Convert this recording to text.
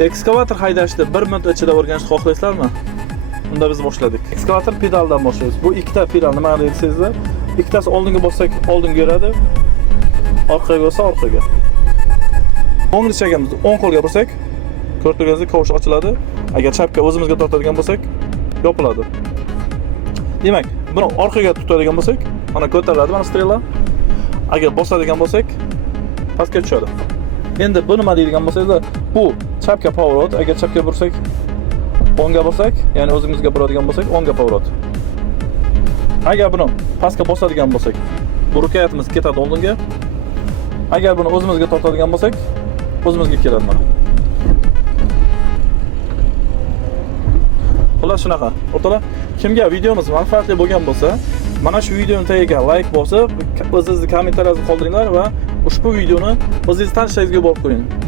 Ekskavator haydashni 1 minut ichida o'rganishni xohlaysizlarmi? Unda biz boshladik. Ekskavator pedaldan boshlaymiz. Bu ikkita pedal nima deysizlar? Ikkitasi oldinga bossak, oldinga yuradi. Orqaga bo'lsa, orqaga. O'ngni chekamiz. O'ng qo'lga bursak, ko'rtirganingizda kovush ochiladi. Agar chapga o'zimizga tortadigan bo'lsak, yopiladi. Demak, buni orqaga tutadigan bo'lsak, mana ko'tariladi, mana strela. Agar bosadigan bo'lsak, pastga tushadi. Endi bu nima deydigan bo'lsangiz, bu chapga pоворot. Agar chapga bursak, o'ngga bossak, ya'ni o'zimizga buradigan bo'lsak, o'ngga pоворot. Agar buni pastga bosadigan bo'lsak, bu rukayatimiz ketadi oldinga. Agar buni o'zimizga tortadigan bo'lsak, o'zimizga keladi mana. Xullas shunaqa. O'rtoqlar, kimga videomiz manfaatli bo'lgan bo'lsa, mana shu videoning tagiga like bosib, o'zingizning kommentariyingizni qoldiringlar va ushbu videoni o'zingiz tanishlaringizga yuborib qo'ying.